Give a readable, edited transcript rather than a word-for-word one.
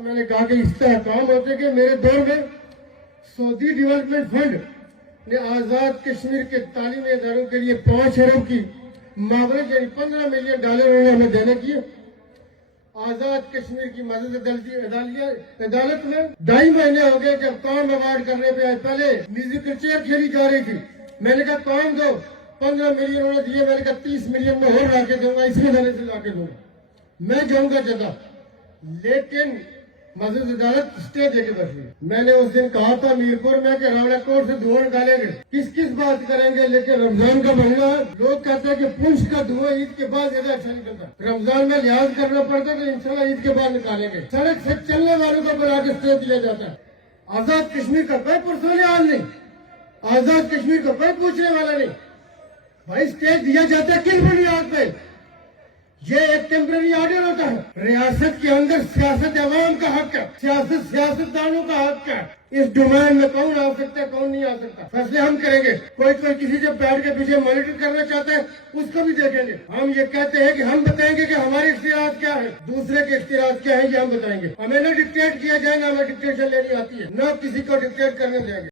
میں نے کہا کہ استحکام ہوتے کہ میرے دور میں سعودی ڈیولپمنٹ فنڈ نے آزاد کشمیر کے تعلیمی اداروں کے لیے 5 ارب کی معاونت یعنی $15 ملین انہوں نے ہمیں دینے کی. آزاد کشمیر کی مدد عدالت میں 2.5 مہینے ہو گئے جب کام ایوارڈ کرنے پہ آئے. پہلے میوزیکل چیئر کھیلی جا رہی تھی. میں نے کہا کام دو, 15 ملین انہوں نے دیے. میں نے کہا 30 ملین میں اور لا کے دوں گا, اسی مہینے سے لا کے دوں گا. میں جاؤں گا جگہ, لیکن مسجد عدالت اسٹے دے کے بیٹھی. میں نے اس دن کہا تھا میرپور میں کہ راولا کوٹ سے دھواں نکالیں گے, کس بات کریں گے, لیکن رمضان کا مہینہ لوگ کہتے ہیں کہ پنچ کا دھواں عید کے بعد زیادہ اچھا نکلتا. رمضان میں لحاظ کرنا پڑتا تو انشاءاللہ عید کے بعد نکالیں گے. سڑک سے چلنے والوں کو بلا کے اسٹے دیا جاتا ہے. آزاد کشمیر کا کوئی پرسنل حال نہیں, آزاد کشمیر کا کوئی پوچھنے والا نہیں. بھائی اسٹے دیا جاتا ہے کن بنیاد پہ؟ یہ ایک ٹیمپرری آرڈر ہوتا ہے. ریاست کے اندر سیاست عوام کا حق ہے, سیاست سیاستدانوں کا حق ہے. اس ڈومین میں کون آ سکتا ہے کون نہیں آ سکتا, فیصلے ہم کریں گے. کوئی کسی سے بیٹھ کے پیچھے مانیٹر کرنا چاہتا ہے اس کو بھی دیکھیں گے. ہم یہ کہتے ہیں کہ ہم بتائیں گے کہ ہمارے اختیارات کیا ہے, دوسرے کے اختیارات کیا ہے یہ ہم بتائیں گے. ہمیں نہ ڈکٹیٹ کیا جائے, نہ ہمیں ڈکٹیشن لینی آتی ہے, نہ کسی کو ڈکٹیٹ کرنے دیں گے.